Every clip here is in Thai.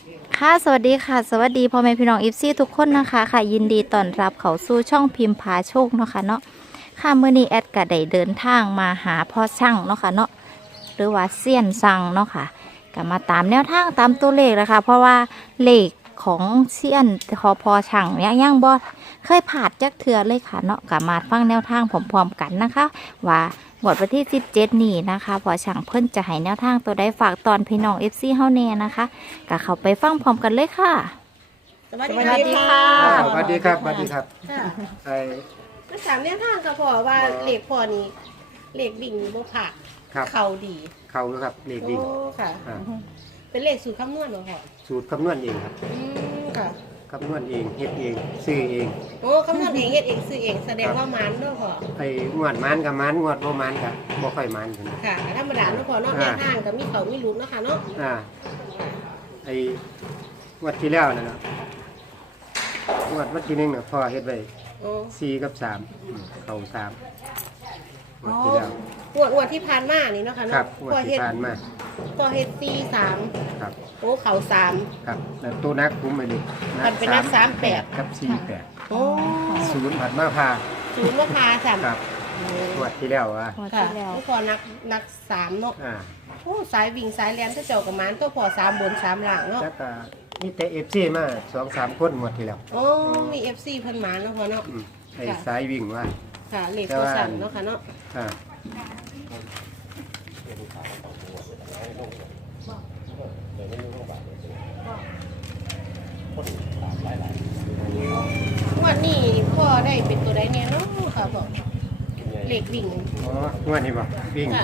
ค่ะสวัสดีค่ะสวัสดีพ่อแม่พี่น้องอีฟซี่ทุกคนนะคะค่ะยินดีต้อนรับเขาสู่ช่องพิมพ์พาโชคเนาะค่ะเนาะค่ะเมื่อนี้แอดก็ได้เดินทางมาหาพ่อช่างเนาะค่ะเนาะหรือว่าเซียนซังเนาะค่ะก็มาตามแนวทางตามตัวเลขนะคะเพราะว่าเลขของเซียนพอช่างเนี่ยยังบ่เคยผ่านจักเทือเลยค่ะเนาะก็มาฟังแนวทางพร้อมๆกันนะคะว่า งวดวันที่17นี้นะคะพอช่างเพิ่นจะให้แนวทางตัวใดฝากตอนพี่น้อง FC เฮาแน่นะคะก็เข้าไปฟังพร้อมกันเลยค่ะสวัสสวัสดีค่ะสวัสดีครับสวัสดีครับค่ะไอ้ก็ถามแนวทางก็พอว่าเหล็กพอนี้เหล็กบิ่งนี่บ่ผักครับเข่าดีเขานะครับเลขโอ้วิ่งค่ะอ่าเป็นเหล็กสูตรคำนวณเหรอพ่อสูตรคำนวณเองครับค่ะคำนวณเองเฮ็ดเองซื้อเองโอ้คำนวณเองเฮ็ดเองซื้อเองแสดงว่ามันเนาะพ่อไอ้งวดมันกับมันงวดบ่มันกับบ่ค่อยมันกันค่ะธรรมดาเนาะพ่อเนาะแนวทางก็มีเขามีลุกเนาะค่ะเนาะไอ้งวดที่แล้วนั่นน่ะงวดวันที่หนึ่งน่ะพ่อเฮ็ดไว้โอ้ 4กับ3เข้า3งวดที่แล้วอวดที่ผ่านมานี่เนาะค่ะครัเนาะบงวดพ่อที่เฮ็ดผ่านมาพ่อเฮ็ดตีสามครับโอ้เข่าสามครับแล้วตัวนักคุ้มไปดิมันเป็นนัก38 กับ48 โอ้ศูนย์ผัดมาพาศูนย์มะพร้าวสามครับงวดที่แล้วอ่ะงวดค่ะที่แล้วพอนักสามเนาะอ่าโอ้สายวิ่งสายแลนก็เจ้ากับมันก็พอสามบนสามหลังเนาะแล้วก็มีแต่เอฟซีมา2-3 คนหมดทีแล้วโอ้มีเอฟซีเพิ่นหมาเนาะพอเนาะไอ้สายวิ่งว่าค่ะเหล็กโคสั่นเนาะค่ะเนาะอ่าวันนี้พ่อได้เป็นตัวใดเนี่ยเนาะค่ะบอกเหล็กวิ่งอ๋องวดนี้บ่วิ่งค่ะ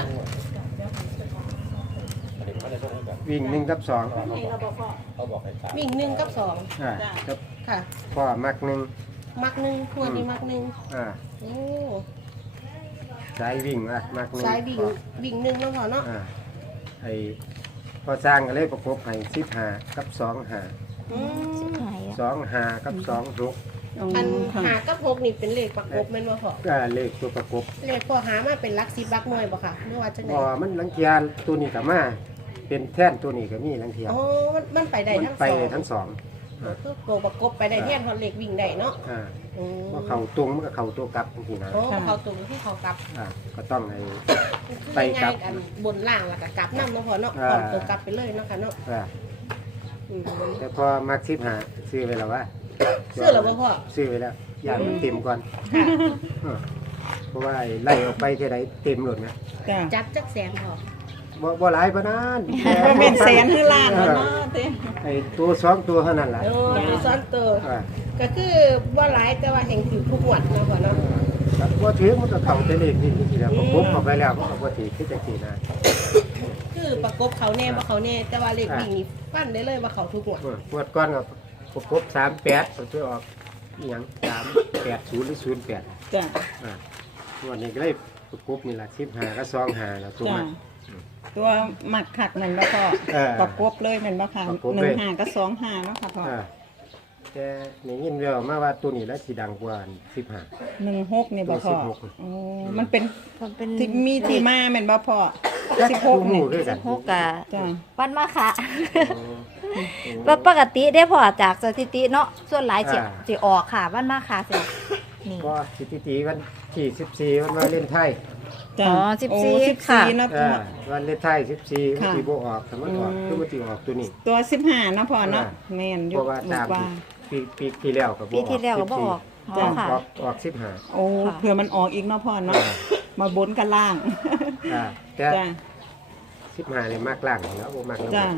วิ่ง1 กับ 2 วิ่งหนึ่งกับสองอ่ากับค่ะพ่อมักหนึ่งมักหนึ่งหัวดนี้มักหนึ่งอ่าโอ้สายวิ่งว่ามักหนึ่งสายวิ่งวิ่งหนึ่งเนาะพ่อเนาะอ่าไอ้พอสร้างก็เลยประกบให้15กับ2 5 อืมหายอะ 2 5กับ2 6 อันหากับหกนี่เป็นเหล็กประกบแม่นบ่พ่อก็เลขตัวประกบเหล็กพ่อหามาเป็นหลักสิบหลักหน่วยบ่ค่ะหรือว่าจังไดบ่มันลังเทียตัวนี้ก็มาเป็นแท่นตัวนี้ก็มีลังเทียโอ้มันไปได้มัทั้งไปสองทั้งสองคือโกประกบไปได้แทนพอเหล็กวิ่งได้เนาะอ่าอืมพอเข่าตรงมันก็เข่าตัวกลับบางทีนะโอ้เขาตรงที่เขากลับอ่าก็ต้องไอ้คือไปกลัง่าบยๆกันบนล่างแล้วก็กลับน้ำเนาะพอเนาะอ่าพร้อมตัวกลับไปเลยเนาะค่ะเนาะอ่าอืมแต่พอมักซื้อไปแล้ววะซื้อแล้วบ่พ่อซื้อไปแล้วยางมันเต็มก่อนค่ะอ่าเพราะว่าไอ้ไล่ออกไปเท่าไรเต็มหมดนะจ้ะจักจักแสนพอบ่หลายปานนั้นก็เป็นแสนคือล้านแล้วเนาะเต้ไอ้ตัวสองตัวเท่านั้นล่ะโอ้ดูซ้อนตัวอ่าก็คือว่าหลายแต่ว่าแห่งถือทุกหวดเนาะพ่อเนาะครับบ่ถือมันก็เข่าแต่เลขนี่ทีเดียวก็ปุ๊บเข้าไปแล้วมันก็บ่ถือคือจังซี่นะคือประกบเขาแน่บ่เขาแน่แต่ว่าเหล็กวิ่งนี่ปั้นได้เลยว่าเขาทุกหวดงวดก่อนก็ประกบ38ก็คือออกอีหยัง380หรือ08 จ้ะวันนี้ก็เลยประกบนี่แหละ15กับ25แล้วตัวจ้ะมันตัวหมักขัดแมันบ่พอเออประกบเลยแมันบ่ค่ะประกบหเลยนึ่งห้าก็สองห้าเนาะค่ะพ่อแต่นี่ยินแววมาว่าตัวนี้แล้วสิดังกว่า15 หนึ่งหกนี่บ่พอตัว16 โอ้มันเป็นมันเป็นที่มีที่มาแมันบ่พอจัก 16นี่คู่คือกัน 16กะจ้ะวันมาค่ะโอ้ปกติได้พอจากสถิติเนาะส่วนหลายสิอ่าสิออกค่ะวันมาค่ะสินี่พอสิติวันที่14วันมาเล่นไทยจ้ะอ๋อโอ้ 14ค่ะ 14เนาะวันเล่นไทย14มันค่ะสิบ่ออกถ้ามันออกคือมันสิออกตัวนี้ตัว15เนาะพ่อเนาะอ่าแม่นอเพยู่ราะว่าหมู่ตามว่าปีที่แล้วก็บ่อปีอกที่แล้วก็บ่ออกอ๋อ 14 ค่ะออก15 โอ้ค่ะเผื่อมันออกอีกเนาะพ่อเนาะอ่ามาบนกันล่างแต่จ้ะ 15นี่มากล่างแล้วบ่มากน้ำจ้ะ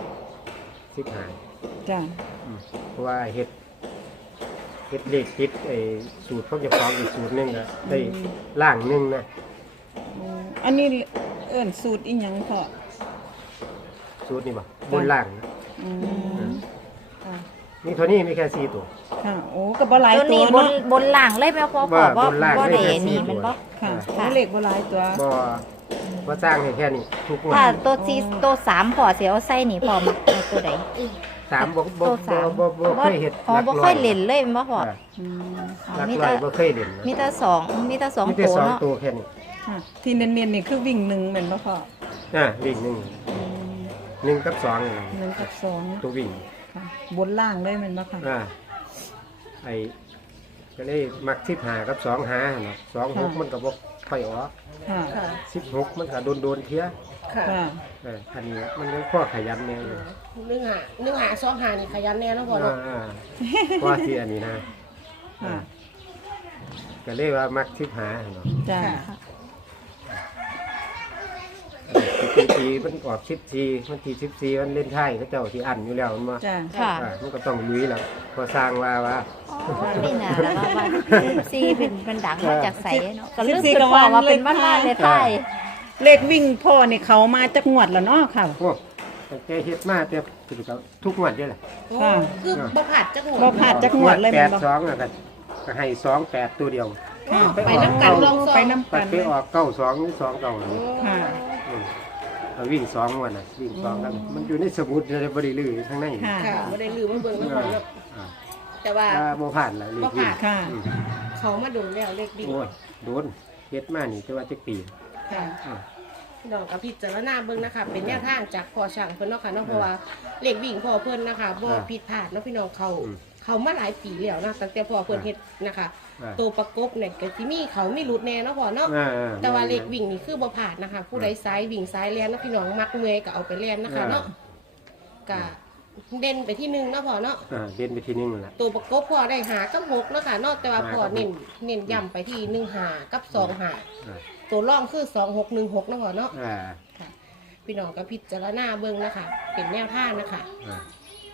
15 จ้ะเพราะว่าเฮ็ดเลขติดไอ้สูตรของเจ้าของอีกสูตรหนึงก็ได้ล่างหนึงนะโอ้อันนี้เอิ้นสูตรอีหยังพ่อสูตรนี่บ่บนล่างนะอืมค่ะนี่เท่านี้มีแค่4ตัวค่ะ โอ้ก็บ่หลายตัวตันี้วบนเนาะบนล่างเลยแม่พ่อว่าบอกบนล่างว่าเลยได้แค่นี่ 4 มันตัวบ่ค่ะค่ะโอ้เลขบ่หลายตัวบ่สร้างให้แค่นี้ทุกงวดถ้าตัว3พอสิเอาใส่นี่พอมาเอาตัวใดสามบ่ตัวสามบ่เคยเฮ็ดอ๋อบ่ค่อยเล่นเลยแม่นบ่พออ่าอืมอ๋อหลักมีร้อแต่ยบ่เคยเล่นนะมีแต่สองมีแต่สองมีแต่ตัวสองเนาะตัวแค่นี้ค่ะที่เน้นๆนี่คือวิ่งหนึ่งแม่นบ่พ่อวิ่งหนึงอืม 1กับ2นี่ล่ะ 1กับ2 ตัววิ่งค่ะบนล่างเลยแมันบ่ค่ะไอ้ก็เลยมัก15กับ2หาเนาะ26มันก็บ่ค่อยออกค่ะค่ะ 16มันก็โดนๆเที่ยค่ะค่ะอันนี้มันยังข้อขยันแน่เลยนึ่งหาซ้อมหานี่ขยันแน่เนาะพ่อเนาะเพราะที่อันนี้นะค่ะก็เลยว่ามัก15เนาะจ้าทีมันออก14มันที่14มันเล่นไทยเขาเจ้าที่อันอยู่แล้วมันมาจ้าค่ะมันก็ต้องลุยแล้วพอสร้างว่าอ๋อนี่นะแล้วก็ว่าซีเป็นดังมาจากใสเนาะก็ลืม 14 เป็นพ่อว่าเป็นบ้านบ้านเลยใต้เลขวิ่งพ่อนี่เขามาจากงวดแล้วเนาะค่ะพวกตั้งแต่เฮ็ดมาแต่คือเขาทุกงวดเด้อแหละโอ้ค่ะคือบ่ผาดจักหมดบ่พลาดจักงวดเลยแม่นบ่ 82แล้วก็ให้28ตัวเดียวค่ะไปน้ำกันลองซ้อไปมน้ำปักัดนไปออก92หรือ29นี่ค่ะเอาวิ่ง2งวดน่ะวิ่ง2กันมันอยู่ในสมุดเลยบ่ได้ลือข้างในค่ะค่ะบ่ได้ลืมมาเบิ่งมาก่อนเนาะอ่าแต่ว่าบ่ผ่านแล้วเลขวิ่งค่ะอืมเขามาดูแล้วเลขดีโอ้ยโดนเฮ็ดมานี่จะว่าจักปีค่ะอ่าพี่น้องกับพิจารณาเบิ่งนะคะเป็นแนวทางจากพ่อช่างเพิ่นเนาะค่ะเนาะเพราะว่าเลขวิ่งพ่อเพิ่นนะคะบ่ผิดพลาดเนาะพี่น้องเขามาหลายปีแล้วนะตั้งแต่พ่อเพิ่นเฮ็ดนะคะอ่าตัวประกบเนี่ยก็สิมีเขาไม่หลุดแน่เนาะพ่อเนาะอ่าแต่ว่าเลขวิ่งนี่คือบ่ผ่านนะคะ ผู้ใดซ้ายวิ่งซ้ายแล่นเนาะพี่น้องมักเมื่อยก็เอาไปแล่นนะคะเนาะก็เด่นไปที่หนึ่งเนาะพ่อเนาะเด่นไปทีนึงนั่นล่ะตัวประกบพ่อได้หากับหกเนาะค่ะเนาะแต่ว่าพ่อเน้นย้ำไปที่1หากับ2หาอ่าตัวร่องคือ2616เนาะพ่อเนาะอ่าค่ะพี่น้องก็พิจารณาเบิ่งนะคะเป็นแนวทางนะคะอ่า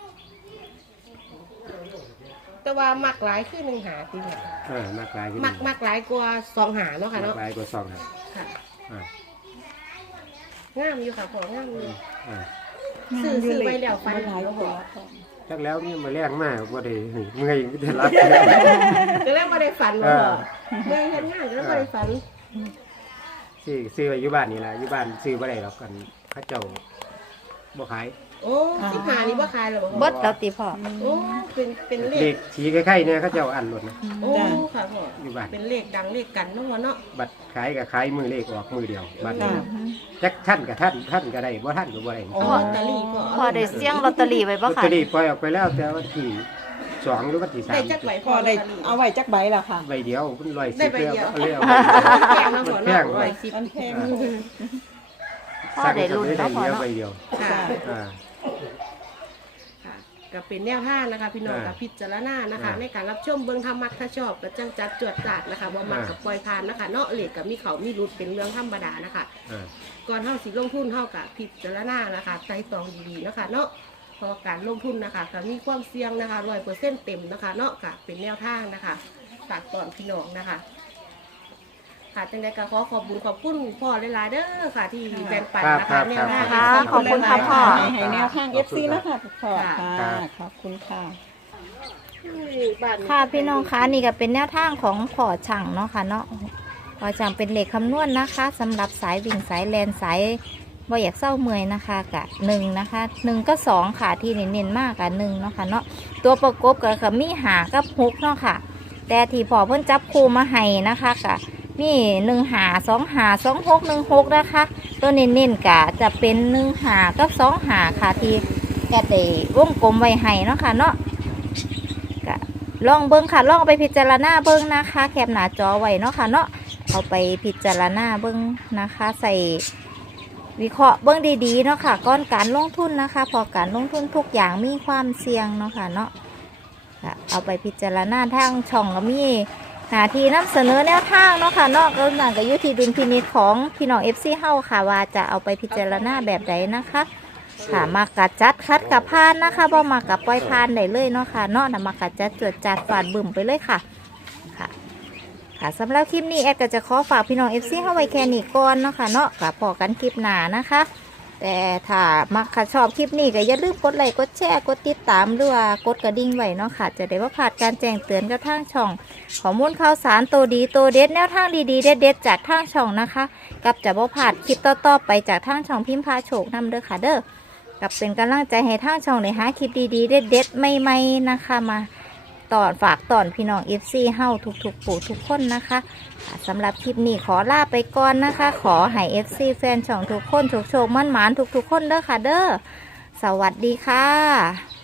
แต่ว่ามักหลายคือ1หาติเนี่ยมากหลายขึ้นมักหลายกว่า2หาเนาะค่ะมากเนาะหลายกว่า2ครับค่ะอ่างามอยู่ค่ะพ่องามอยู่อ่าซื้อไปแล้วฟันหลายแล้วพ่อจักแล้วนี่มาแรงมากบ่ได้เมื่อยไม่ได้รับก็แล้วบ่ได้ฝันว่าเมื่อเฮ็ดงานก็แล้วบ่ได้ฝันซื้อไว้อยู่บ้านนี่ล่ะอยู่บ้านซื้อบ่ได้หรอกกันเขาเจ้าบ่ขายโอ้15นี่บ่ขายแล้วบ่เบิดแล้วติพ่อโอ้เป็นเลเลขขสีใกล้ๆเนี่ยเขาเจ้าอันหลดนะโอ้ค่ะพ่ออยู่บ้านเป็นเลขดังเลขกันเนาะพ่อเนาะบัตรขายก็ขายมือเลขออกมือเดียวบัตรค่ะจักท่านกับท่านก็ได้บ่ท่านก็บ่ได้โอ้ลอตเตอรี่พ่อพ่อได้เสี่ยงลอตเตอรี่ไว้ลบ่อตค่ะเตอรี่ปล่อยออกไปแล้วแต่วันที่2หรือวันที่ได้จักใบพอได้เอาไว้จักใบล่ะค่ะใบเดียวมัน110 ได้ใบเดียวเอาเลยเอาแพงเนาะพ่อแพเนาะง 110 มันแพงพ่อได้รุ่นได้เนาะพ่อเดียวเนาะใบเดียวค่ะอ่าค่ะก็เป็นแนวทางนะคะ พี่น้องกับพิจารณานะคะ ในการรับชมเบิ่งธรรมักถ้าชอบก็จังจัดจวดจัดนะคะบ่มักกับปล่อยผ่านนะคะเนาะเลขกับมีเขามีรุดเป็นเรื่องธรรมดานะคะอ่าก่อนเฮาสิลงทุนเฮากับพิจารณานะคะไตร่ตรองดีๆนะคะเนาะเพอการลงทุนนะคะก็มีความเสี่ยงนะคะ100%เต็มนะคะเนาะก็เป็นแนวทางนะคะฝากตอนพี่น้องนะคะค่ะจังไดก็ขอขอบคุณขอบคุณพ่อหลายๆเด้อค่ะที่แบ่งปันนะคะแนวทางค่ะขอบคุณค่ะพ่อให้แนวทาง FC นะคะพ่อค่ะขอบคุณค่ะค่ะพี่น้องคะนี่ก็เป็นแนวทางของพ่อช่างเนาะค่ะเนาะพ่อช่างเป็นเหล็กคำนวณนะคะสำหรับสายวิ่งสายแลนสายบ่อยากเศร้าเมื่อยนะคะกะ1นะคะ1ก็2ค่ะที่เน้นๆมากกะ1เนาะค่ะเนาะตัวประกบก็มีหากับ6เนาะค่ะ แต่ที่พ่อเพิ่นจับคู่มาให้นะคะกะมี1หา2หา2 6 1 6นะคะตัวเน้นๆกะจะเป็น1หากับ2หาค่ะที่แอดได้วงกลมไว้ให้เนาะค่ะเนาะก็ลองเบิ้งค่ะลองไปพิจารณาเบิ้งนะคะแคปหน้าจอไว้เนาะค่ะเนาะเอาไปพิจารณาเบิ้งนะคะใส่วิเคราะห์เบิ้งดีๆเนาะค่ะก่อนการลงทุนนะคะพอการลงทุนทุกอย่างมีความเสี่ยงเนาะค่ะเนาะค่ะเอาไปพิจารณาทางช่องก็มีหน้าที่นำเสนอแนวทางเนาะค่ะเนาะก็นั่นก็อยู่ที่ดุลพินิจของพี่น้อง FC เฮาค่ะว่าจะเอาไปพิจารณาแบบใดนะคะค่ะมากระจัดคัดกับพานนะคะบ่มากับปล่อยพานได้เลยเนาะค่ะเนาะนำมากระจัดจวดจัดฟาดบึ้มไปเลยค่ะค่ะสำหรับคลิปนี้แอดก็จะขอฝากพี่น้อง FC เฮาไว้แค่นี้ก่อนเนาะค่ะเนาะก็พอกันคลิปหน้านะคะ แต่ถ้ามักค่ะชอบคลิปนี้ก็อย่าลืมกดไลค์กดแชร์กดติดตามหรือว่ากดกระดิ่งไว้เนาะค่ะจะได้ว่าพลาดการแจ้งเตือนกับทางช่องข้อมูลข่าวสารตัวดีตัวเด็ดแนวทางดีๆเด็ดๆจากทางช่องนะคะกับจะว่าพลาดคลิปต่อๆไปจากทางช่องพิมพ์พาโชคนำเด้อค่ะเด้อกับเป็นกำลังใจให้ทางช่องในหาคลิปดีๆเด็ดๆใหม่ๆนะคะมาตอนฝากตอนพี่น้อง FC เฮาทุกๆปู่ทุกคนนะคะสำหรับคลิปนี้ขอลาไปก่อนนะคะ ขอให้ FC แฟนช่องทุกคนโชคมั่นหมานทุกๆคนเด้อค่ะเด้อสวัสดีค่ะ